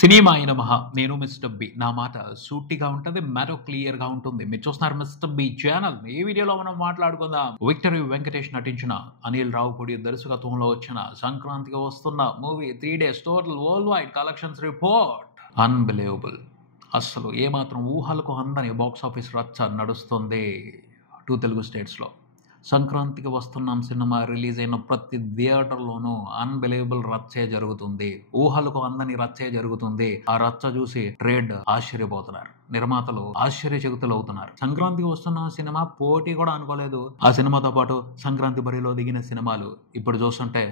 Cinema అయిన మహా నేను మిస్టర్ బి. నా మాట సూటిగా ఉంటుంది, మ్యాటర్ క్లియర్ గా ఉంటుంది. మీరు చూస్తున్నారు మిస్టర్ బి ఛానల్. ఈ వీడియోలో మనం మాట్లాడుకుందాం విక్టరీ వెంకటేష్ నటించిన, అనిల్ రావుపూడి దర్శకత్వంలో వచ్చిన, సంక్రాంతికి వస్తున్న movie 3 days total world wide collections report. Unbelievable. అస్సలు ఏమాత్రం ఊహలకు అందని బాక్స్ ఆఫీస్ రచ్చ నడుస్తుంది 2 తెలుగు స్టేట్స్లో. సంక్రాంతికి వస్తున్నాం సినిమా రిలీజ్ అయిన ప్రతి థియేటర్లోనూ అన్బిలీవబుల్ రచ్చే జరుగుతుంది. ఊహలకు అందని రచ్చే జరుగుతుంది. ఆ రచ్చ చూసి ట్రేడ్ ఆశ్చర్యపోతున్నారు, నిర్మాతలు ఆశ్చర్యచకితులు అవుతున్నారు. సంక్రాంతికి వస్తున్న సినిమా పోటీ కూడా అనుకోలేదు. ఆ సినిమాతో పాటు సంక్రాంతి బరిలో దిగిన సినిమాలు ఇప్పుడు చూస్తుంటే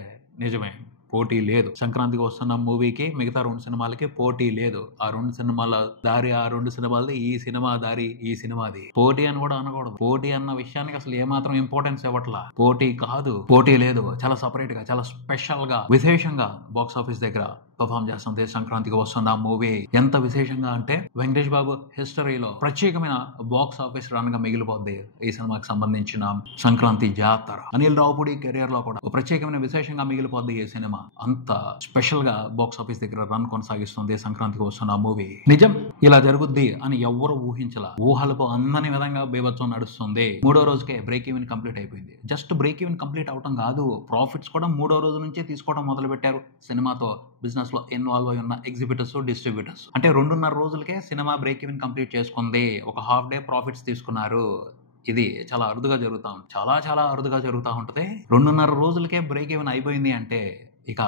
నిజమే పోటీ లేదు. సంక్రాంతికి వస్తున్న మూవీకి మిగతా 2 సినిమాలకి పోటీ లేదు. ఆ 2 సినిమాల దారి ఆ 2 సినిమాలది, ఈ సినిమా దారి ఈ సినిమాది. పోటీ అని కూడా అనకూడదు. పోటీ అన్న విషయానికి అసలు ఏమాత్రం ఇంపార్టెన్స్ ఇవ్వట్లా. పోటీ కాదు, పోటీ లేదు. చాలా సపరేట్ గా, చాలా స్పెషల్ గా, విశేషంగా బాక్స్ ఆఫీస్ దగ్గర పర్ఫామ్ చేస్తుంది సంక్రాంతికి వస్తున్న మూవీ. ఎంత విశేషంగా అంటే వెంకటేష్ బాబు హిస్టరీలో ప్రత్యేకమైన బాక్స్ ఆఫీస్ రన్ గా మిగిలిపోద్ది ఈ సినిమాకి సంబంధించిన సంక్రాంతి జాతర. అనిల్ రావుపూడి కెరియర్ లో కూడా ప్రత్యేకమైన విశేషంగా మిగిలిపోద్ది ఈ సినిమా. అంత స్పెషల్ గా బాక్స్ ఆఫీస్ దగ్గర రన్ కొనసాగిస్తుంది సంక్రాంతికి వస్తున్న మూవీ. నిజం ఇలా జరుగుద్ది అని ఎవ్వరూ ఊహించలా. ఊహలకు అందని విధంగా బీభత్సం నడుస్తుంది. 3వ రోజుకే బ్రేక్ ఈవెన్ కంప్లీట్ అయిపోయింది. జస్ట్ బ్రేక్ ఈవెన్ కంప్లీట్ అవటం కాదు, ప్రాఫిట్స్ కూడా 3వ రోజు నుంచే తీసుకోవడం మొదలు పెట్టారు. సినిమాతో బిజినెస్ లో ఇన్వాల్వ్ అయి ఉన్న ఎగ్జిబిటర్స్, డిస్ట్రిబ్యూటర్స్. అంటే 2.5 రోజులకే సినిమా బ్రేక్ ఈవెన్ కంప్లీట్ చేసుకుంది. ఒక హాఫ్ డే ప్రాఫిట్స్ తీసుకున్నారు. ఇది చాలా అరుదుగా జరుగుతా ఉంటుంది. చాలా అరుదుగా జరుగుతూ ఉంటుంది. 2.5 రోజులకే బ్రేక్ ఈవెన్ అయిపోయింది అంటే ఇక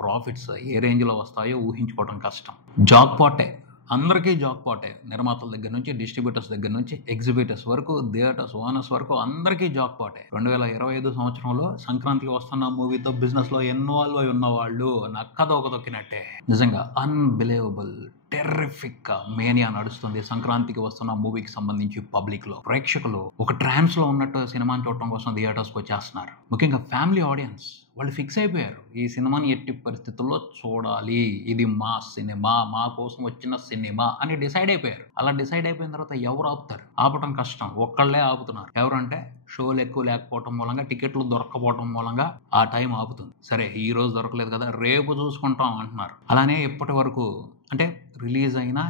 ప్రాఫిట్స్ ఏ రేంజ్ లో వస్తాయో ఊహించుకోవడం కష్టం. జాక్ పాటే, అందరికీ జాక్ పాటే. నిర్మాతల దగ్గర నుంచి, డిస్ట్రిబ్యూటర్స్ దగ్గర నుంచి, ఎగ్జిబిటర్స్ వరకు, థియేటర్స్ ఓనర్స్ వరకు అందరికీ జాక్ పాటే. 2025 సంవత్సరంలో సంక్రాంతికి వస్తున్న మూవీతో బిజినెస్ లో ఇన్వాల్వ్ అయి ఉన్న వాళ్ళు నక్కదోక తొక్కినట్టే. నిజంగా అన్బిలీవబుల్, టెర్రిఫిక్ మేనియా నడుస్తుంది సంక్రాంతికి వస్తున్న మూవీకి సంబంధించి. పబ్లిక్ లో ప్రేక్షకులు ఒక ట్రాన్స్ లో ఉన్నట్టు సినిమాని చూడటం కోసం థియేటర్స్ కి వచ్చేస్తున్నారు. ముఖ్యంగా ఫ్యామిలీ ఆడియన్స్ వాళ్ళు ఫిక్స్ అయిపోయారు. ఈ సినిమాని ఎట్టి పరిస్థితుల్లో చూడాలి, ఇది మా సినిమా, మా కోసం వచ్చిన సినిమా అని డిసైడ్ అయిపోయారు. అలా డిసైడ్ అయిపోయిన తర్వాత ఎవరు ఆపుతారు? ఆపటం కష్టం. ఒక్కళ్ళే ఆపుతున్నారు. ఎవరంటే షోలు ఎక్కువ లేకపోవటం మూలంగా, టికెట్లు దొరకపోవటం మూలంగా ఆ టైం ఆపుతుంది. సరే ఈ రోజు దొరకలేదు కదా, రేపు చూసుకుంటాం అంటున్నారు. అలానే ఇప్పటి వరకు అంటే రిలీజ్ అయిన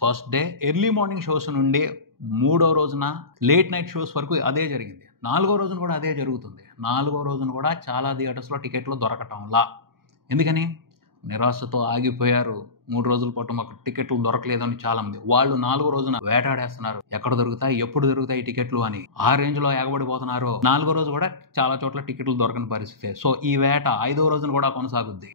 first day early morning shows నుండి 3వ రోజున లేట్ నైట్ షోస్ వరకు అదే జరిగింది. 4వ రోజున కూడా అదే జరుగుతుంది. 4వ రోజున కూడా చాలా థియేటర్స్లో టికెట్లు దొరకటంలా. ఎందుకని? నిరాశతో ఆగిపోయారు. 3 రోజుల పాటు మాకు టికెట్లు దొరకలేదని చాలా మంది. వాళ్ళు 4వ రోజున వేటాడేస్తున్నారు, ఎక్కడ దొరుకుతాయి, ఎప్పుడు దొరుకుతాయి టికెట్లు అని. ఆ రేంజ్ లో ఎగబడిపోతున్నారు. 4వ రోజు కూడా చాలా చోట్ల టికెట్లు దొరకని పరిస్థితి. సో ఈ వేట 5వ రోజున కూడా కొనసాగుద్ది.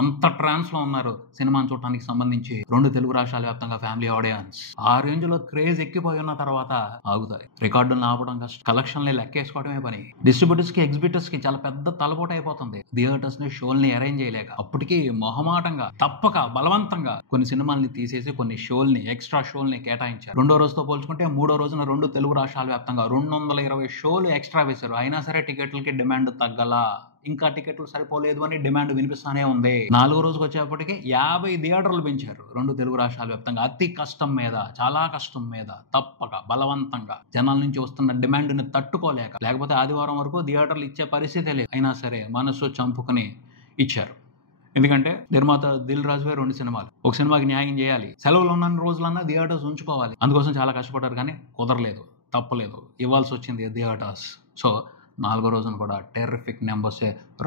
అంత ట్రాన్స్ లో ఉన్నారు సినిమాని చూడటానికి సంబంధించి 2 తెలుగు రాష్ట్రాల వ్యాప్తంగా ఫ్యామిలీ ఆడియన్స్. ఆ రేంజ్ లో క్రేజ్ ఎక్కిపోయి ఉన్న తర్వాత ఆగుతాయి. రికార్డులను ఆపడం కష్టం, కలెక్షన్లు లెక్కేసుకోవడమే పని. డిస్ట్రిబ్యూటర్స్ కి, ఎగ్జిబిటర్స్ కి చాలా పెద్ద తలపోటు అయిపోతుంది. థియేటర్స్ ని, షోల్ని అరేంజ్ చేయలేక. అప్పటికి మొహమాటంగా తప్పక బలవంతంగా కొన్ని సినిమాల్ని తీసేసి కొన్ని షోల్ని, ఎక్స్ట్రా షోల్ని కేటాయించారు. 2వ రోజుతో పోల్చుకుంటే 3వ రోజున 2 తెలుగు రాష్ట్రాల వ్యాప్తంగా 220 షోలు ఎక్స్ట్రా వేశారు. అయినా సరే టికెట్లకి డిమాండ్ తగ్గలా. ఇంకా టికెట్లు సరిపోలేదు అని డిమాండ్ వినిపిస్తానే ఉంది. 4వ రోజుకి వచ్చేప్పటికి 50 థియేటర్లు పెంచారు 2 తెలుగు రాష్ట్రాల వ్యాప్తంగా. అతి కష్టం మీద, చాలా కష్టం మీద, తప్పక బలవంతంగా జనాల నుంచి వస్తున్న డిమాండ్ ని తట్టుకోలేక. లేకపోతే ఆదివారం వరకు థియేటర్లు ఇచ్చే పరిస్థితే లేదు. అయినా సరే మనసు చంపుకుని ఇచ్చారు. ఎందుకంటే నిర్మాత దిల్ రాజువే 2 సినిమాలు, ఒక సినిమాకి న్యాయం చేయాలి. సెలవులు ఉన్న రోజులన్నా థియేటర్స్ ఉంచుకోవాలి. అందుకోసం చాలా కష్టపడ్డారు, కానీ కుదరలేదు, తప్పలేదు, ఇవ్వాల్సి వచ్చింది థియేటర్స్. సో 4వ రోజున కూడా టెర్రిఫిక్ నెంబర్స్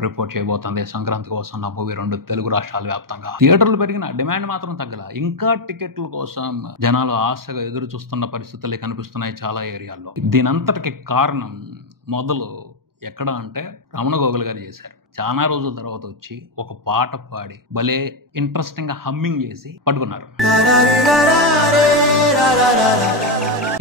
రిపోర్ట్ చేయబోతుంది సంక్రాంతికి వస్తున్న మూవీ 2 తెలుగు రాష్ట్రాల వ్యాప్తంగా. థియేటర్లు పెరిగిన డిమాండ్ మాత్రం తగ్గల. ఇంకా టికెట్ల కోసం జనాలు ఆశగా ఎదురు చూస్తున్న పరిస్థితులే కనిపిస్తున్నాయి చాలా ఏరియాల్లో. దీనంతటికి కారణం మొదలు ఎక్కడ అంటే రమణ గోగుల్ గారు చేశారు. చాలా రోజుల తర్వాత వచ్చి ఒక పాట పాడి భలే ఇంట్రెస్టింగ్ గా హమ్మింగ్ చేసి పట్టుకున్నారు.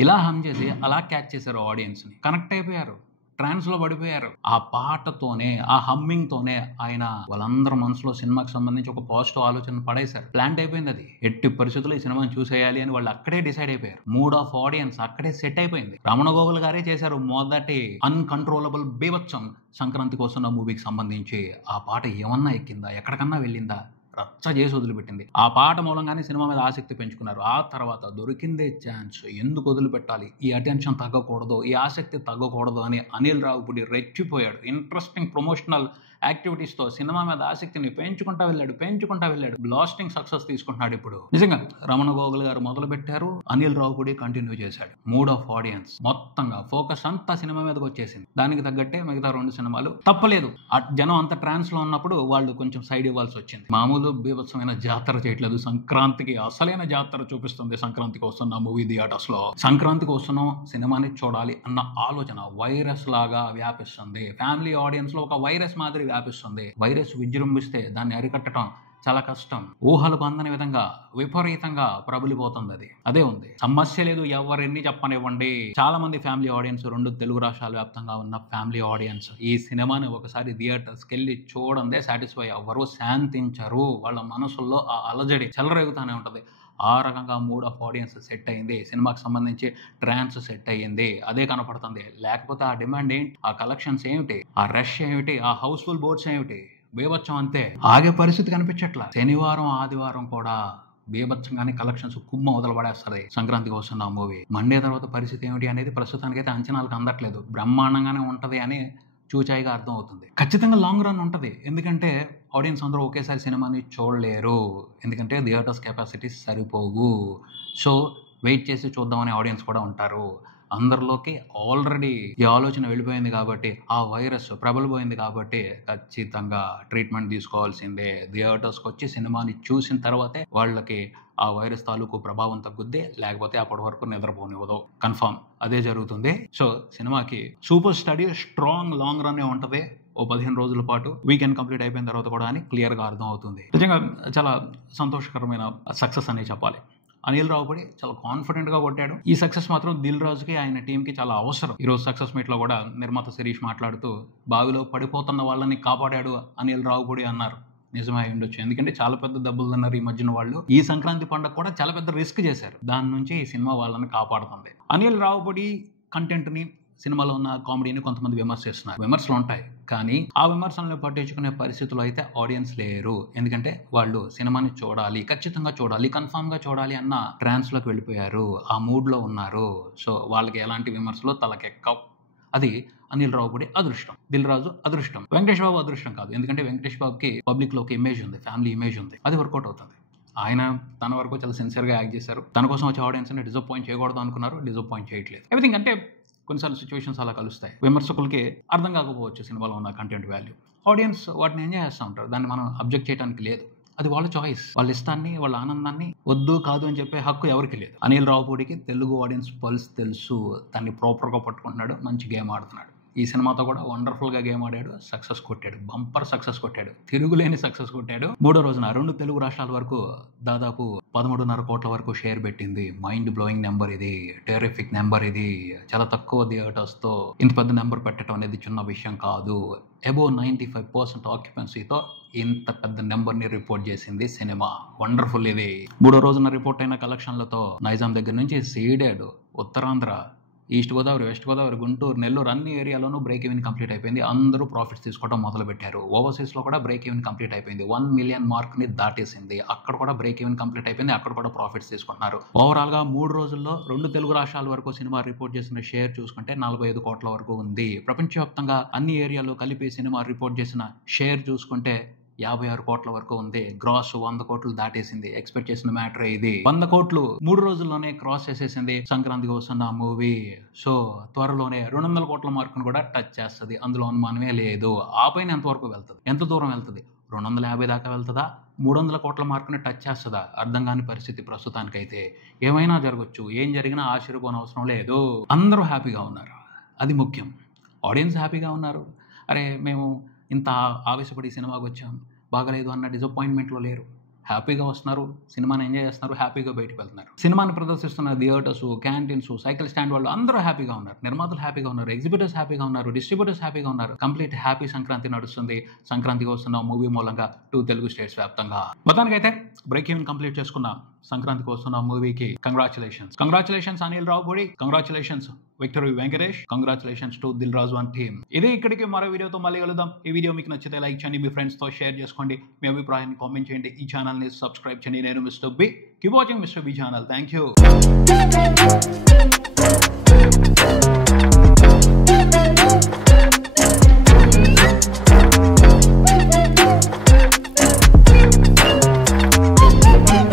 ఇలా హమ్ చేసి అలా క్యాచ్ చేశారు ఆడియన్స్ ని. కనెక్ట్ అయిపోయారు, ట్రాన్స్ లో పడిపోయారు. ఆ పాటతోనే, ఆ హమ్మింగ్ తోనే ఆయన వాళ్ళందరి మనసులో సినిమాకి సంబంధించి ఒక పాజిటివ్ ఆలోచన పడేశారు. ప్లాంట్ అయిపోయింది అది. ఎట్టి పరిస్థితుల్లో ఈ సినిమాని చూసేయాలి అని వాళ్ళు అక్కడే డిసైడ్ అయిపోయారు. మూడ్ ఆఫ్ ఆడియన్స్ అక్కడే సెట్ అయిపోయింది. రమణ గోగుల్ గారే చేశారు మొదటి అన్కంట్రోలబుల్ బీభత్సం సంక్రాంతికి వస్తున్న మూవీకి సంబంధించి. ఆ పాట ఏమన్నా ఎక్కిందా, ఎక్కడికన్నా వెళ్ళిందా, రచ్చ చేసి వదిలిపెట్టింది. ఆ పాట మూలంగానే సినిమా మీద ఆసక్తి పెంచుకున్నారు. ఆ తర్వాత దొరికిందే ఛాన్స్, ఎందుకు వదిలిపెట్టాలి, ఈ అటెన్షన్ తగ్గకూడదు, ఈ ఆసక్తి తగ్గకూడదు అని అనిల్ రావుపూడి రెచ్చిపోయాడు. ఇంట్రెస్టింగ్ ప్రమోషనల్ యాక్టివిటీస్తో సినిమా మీద ఆసక్తిని పెంచుకుంటా వెళ్ళాడు. బ్లాస్టింగ్ సక్సెస్ తీసుకుంటున్నాడు. ఇప్పుడు నిజంగా రమణ గోగుల్ గారు మొదలు పెట్టారు, అనిల్ రావుపూడి కంటిన్యూ చేశాడు. మూడ్ ఆఫ్ ఆడియన్స్ మొత్తంగా ఫోకస్ అంతా సినిమా మీదకి వచ్చేసింది. దానికి తగ్గట్టే మిగతా 2 సినిమాలు తప్పలేదు. జనం అంత ట్రాన్స్ లో ఉన్నప్పుడు వాళ్ళు కొంచెం సైడ్ ఇవ్వాల్సి వచ్చింది. మామూలు బీభత్సమైన జాతర చేయట్లేదు, సంక్రాంతికి అసలైన జాతర చూపిస్తుంది. సంక్రాంతికి వస్తున్న మూవీ థియేటర్స్ లో సంక్రాంతికి వస్తున్న సినిమాని చూడాలి అన్న ఆలోచన వైరస్ లాగా వ్యాపిస్తుంది. ఫ్యామిలీ ఆడియన్స్ లో ఒక వైరస్ మాదిరి వ్యాపిస్తుంది. వైరస్ విజృంభిస్తే దాన్ని అరికట్టడం చాలా కష్టం. ఊహలు పొందని విధంగా విపరీతంగా ప్రబలిపోతుంది. అదే ఉంది, సమస్య లేదు, ఎవరెన్ని చెప్పనివ్వండి. చాలా మంది ఫ్యామిలీ ఆడియన్స్, 2 తెలుగు రాష్ట్రాల వ్యాప్తంగా ఉన్న ఫ్యామిలీ ఆడియన్స్ ఈ సినిమాని ఒకసారి థియేటర్స్కి వెళ్ళి చూడందే సాటిస్ఫై అవ్వరు, శాంతించరు. వాళ్ళ మనసుల్లో ఆ అలజడి చెలరేగుతానే ఉంటుంది. ఆ రకంగా మూడ్ ఆఫ్ ఆడియన్స్ సెట్ అయింది. సినిమాకి సంబంధించి ట్రాన్స్ సెట్ అయ్యింది. అదే కనపడుతుంది. లేకపోతే ఆ డిమాండ్ ఏంటి, ఆ కలెక్షన్స్ ఏమిటి, ఆ రష్ ఏమిటి, ఆ హౌస్ఫుల్ బోర్డ్స్ ఏమిటి, బీభత్సం అంతే. ఆగే పరిస్థితి కనిపించట్లా. శనివారం ఆదివారం కూడా బీభత్సంగానే కలెక్షన్స్ కుమ్మ మొదలు పడేస్తుంది సంక్రాంతికి వస్తున్న మూవీ. మండే తర్వాత పరిస్థితి ఏమిటి అనేది ప్రస్తుతానికైతే అంచనాలకు అందట్లేదు. బ్రహ్మాండంగానే ఉంటది అని చూచాయిగా అర్థం అవుతుంది. ఖచ్చితంగా లాంగ్ రన్ ఉంటుంది. ఎందుకంటే ఆడియన్స్ అందరూ ఒకేసారి సినిమాని చూడలేరు, ఎందుకంటే థియేటర్స్ కెపాసిటీస్ సరిపోవు. సో వెయిట్ చేసి చూద్దామనే ఆడియన్స్ కూడా ఉంటారు. అందరిలోకి ఆల్రెడీ ఈ ఆలోచన వెళ్ళిపోయింది కాబట్టి, ఆ వైరస్ ప్రబలిపోయింది కాబట్టి ఖచ్చితంగా ట్రీట్మెంట్ తీసుకోవాల్సిందే. థియేటర్స్కి వచ్చి సినిమాని చూసిన తర్వాతే వాళ్ళకి ఆ వైరస్ తాలూకు ప్రభావం తగ్గుద్ది, లేకపోతే అప్పటి వరకు నిద్రపోనివ్వదు. కన్ఫర్మ్ అదే జరుగుతుంది. సో సినిమాకి super study strong long run ఉంటుంది. ఓ 15 రోజుల పాటు వీకెండ్ కంప్లీట్ అయిపోయిన తర్వాత కూడా అని క్లియర్గా అర్థం అవుతుంది. నిజంగా చాలా సంతోషకరమైన సక్సెస్ అనే చెప్పాలి. అనిల్ రావుపూడి చాలా కాన్ఫిడెంట్గా కొట్టాడు. ఈ సక్సెస్ మాత్రం దిల్ రాజుకి, ఆయన టీంకి చాలా అవసరం. ఈరోజు సక్సెస్ మీట్లో కూడా నిర్మాత శిరీష్ మాట్లాడుతూ బావిలో పడిపోతున్న వాళ్ళని కాపాడాడు అనిల్ రావుపూడి అన్నారు. నిజమే అయి ఉండొచ్చు, ఎందుకంటే చాలా పెద్ద దెబ్బలు తిన్నారు ఈ మధ్యన వాళ్ళు. ఈ సంక్రాంతి పండుగ కూడా చాలా పెద్ద రిస్క్ చేశారు. దాని నుంచి ఈ సినిమా వాళ్ళని కాపాడుతుంది. అనిల్ రావుపూడి కంటెంట్ని, సినిమాలో ఉన్న కామెడీని కొంతమంది విమర్శిస్తున్నారు. విమర్శలు ఉంటాయి, కానీ ఆ విమర్శలను పట్టించుకునే పరిస్థితులు అయితే ఆడియన్స్ లేరు. ఎందుకంటే వాళ్ళు సినిమాని చూడాలి, ఖచ్చితంగా చూడాలి, కన్ఫామ్గా చూడాలి అన్న ట్రాన్స్లోకి వెళ్ళిపోయారు. ఆ మూడ్లో ఉన్నారు. సో వాళ్ళకి ఎలాంటి విమర్శలు తలకెక్కవు. అది అనిల్ రావుపూడి అదృష్టం, దిల్ రాజు అదృష్టం, వెంకటేష్ బాబు అదృష్టం కాదు. ఎందుకంటే వెంకటేష్ బాబుకి పబ్లిక్లో ఒక ఇమేజ్ ఉంది, ఫ్యామిలీ ఇమేజ్ ఉంది. అది వర్కౌట్ అవుతుంది. ఆయన తన వరకు చాలా సిన్సియర్గా యాక్ట్ చేశారు. తన కోసం వచ్చే ఆడియన్స్ని డిసప్పాయింట్ చేయకూడదు అనుకున్నారు, డిసప్పాయింట్ చేయట్లేదు. ఎవ్రీథింగ్ అంటే కొన్నిసార్లు సిచ్యువేషన్స్ అలా కలుస్తాయి. విమర్శకులకి అర్థం కాకపోవచ్చు సినిమాలో ఉన్న కంటెంట్ వాల్యూ. ఆడియన్స్ వాటిని ఎంజాయ్ చేస్తూ ఉంటారు. దాన్ని మనం అబ్జెక్ట్ చేయడానికి లేదు. అది వాళ్ళ చాయిస్. వాళ్ళ ఇష్టాన్ని, వాళ్ళ ఆనందాన్ని వద్దు కాదు అని చెప్పే హక్కు ఎవరికి లేదు. అనిల్ రావుపూడికి తెలుగు ఆడియన్స్ పల్స్ తెలుసు. దాన్ని ప్రాపర్గా పట్టుకుంటున్నాడు, మంచి గేమ్ ఆడుతున్నాడు. ఈ సినిమాతో కూడా వండర్ఫుల్గా గేమ్ ఆడాడు, సక్సెస్ కొట్టాడు, బంపర్ సక్సెస్ కొట్టాడు, తిరుగులేని సక్సెస్ కొట్టాడు. 3వ రోజున 2 తెలుగు రాష్ట్రాల వరకు దాదాపు 13.5 కోట్ల వరకు షేర్ పెట్టింది. మైండ్ బ్లోయింగ్ నెంబర్ ఇది, టెరిఫిక్ నెంబర్ ఇది. చాలా తక్కువ థియేటర్స్తో ఇంత పెద్ద నెంబర్ పెట్టడం అనేది చిన్న విషయం కాదు. అబోవ్ 95% ఆక్యుపెన్సీతో ఇంత పెద్ద నెంబర్ని రిపోర్ట్ చేసింది సినిమా. వండర్ఫుల్ ఇది. 3వ రోజున రిపోర్ట్ అయిన కలెక్షన్లతో నైజాం దగ్గర నుంచి సీడెడ్, ఉత్తరాంధ్ర, ఈస్ట్ గోదావరి, వెస్ట్ గోదావరి, గుంటూరు, నెల్లూరు అన్ని ఏరియాలోనూ బ్రేక్ ఈవెన్ కంప్లీట్ అయిపోయింది. అందరూ ప్రాఫిట్స్ తీసుకోవడం మొదలు పెట్టారు. ఓవర్సీస్లో కూడా బ్రేక్ ఈవెన్ కంప్లీట్ అయిపోయింది. 1 మిలియన్ మార్క్ని దాటేసింది. అక్కడ కూడా బ్రేక్ ఈవెన్ కంప్లీట్ అయిపోయింది. అక్కడ కూడా ప్రాఫిట్స్ తీసుకుంటున్నారు. ఓవరాల్గా 3 రోజుల్లో 2 తెలుగు రాష్ట్రాల వరకు సినిమా రిపోర్ట్ చేసిన షేర్ చూసుకుంటే 45 కోట్ల వరకు ఉంది. ప్రపంచవ్యాప్తంగా అన్ని ఏరియాలో కలిపి సినిమా రిపోర్ట్ చేసిన షేర్ చూసుకుంటే 56 కోట్ల వరకు ఉంది. గ్రాస్ 100 కోట్లు దాటేసింది. ఎక్స్పెక్ట్ చేసిన మ్యాటర్ ఇది. 100 కోట్లు 3 రోజుల్లోనే క్రాస్ చేసేసింది సంక్రాంతికి వస్తున్న మూవీ. సో త్వరలోనే 200 కోట్ల మార్కును కూడా టచ్ చేస్తుంది. అందులో అనుమానమే లేదు. ఆ పైన ఎంతవరకు వెళ్తుంది, ఎంత దూరం వెళ్తుంది, 250 దాకా వెళ్తుందా, 300 కోట్ల మార్కుని టచ్ చేస్తుందా, అర్థం కాని పరిస్థితి ప్రస్తుతానికైతే. ఏమైనా జరగచ్చు, ఏం జరిగినా ఆశ్చర్యపోనవసరం లేదు. అందరూ హ్యాపీగా ఉన్నారు, అది ముఖ్యం. ఆడియన్స్ హ్యాపీగా ఉన్నారు. అరే మేము ఇంత ఆవేశపడి సినిమాకి వచ్చాం, బాగలేదు అన్న డిసప్పాయింట్మెంట్లో లేరు. హ్యాపీగా వస్తున్నారు, సినిమాని ఎంజాయ్ చేస్తున్నారు, హ్యాపీగా బయటకు వెళ్తున్నారు. సినిమాని ప్రదర్శిస్తున్న థియేటర్స్, క్యాంటీన్స్, సైకిల్ స్టాండ్ వాళ్ళు అందరూ హ్యాపీగా ఉన్నారు. నిర్మాతలు హ్యాపీగా ఉన్నారు, ఎగ్జిబిటర్స్ హ్యాపీగా ఉన్నారు, డిస్ట్రిబ్యూటర్స్ హ్యాపీగా ఉన్నారు. కంప్లీట్ హ్యాపీ సంక్రాంతి నడుస్తుంది. సంక్రాంతికి వస్తున్న మూవీ మూలంగా 2 తెలుగు స్టేట్స్ వ్యాప్తంగా. మొత్తానికైతే బ్రేక్ ఈవెన్ కంప్లీట్ చేసుకున్న సంక్రాంతికి వస్తున్న మూవీకి congratulations Anil Ravipudi, congratulations victory Venkatesh, congratulations to Dil Raju and team. ఇదే ఇక్కడికి మరో వీడియోతో మళ్ళీ కలుద్దాం. ఈ వీడియో మీకు నచ్చితే లైక్ చేయండి, మీ ఫ్రెండ్స్తో షేర్ చేసుకోండి, మీ అభిప్రాయాన్ని కామెంట్ చేయండి, ఈ ఛానల్ని సబ్స్క్రైబ్ చేయండి. నేను mister B. Keep watching mister B channel. Thank you.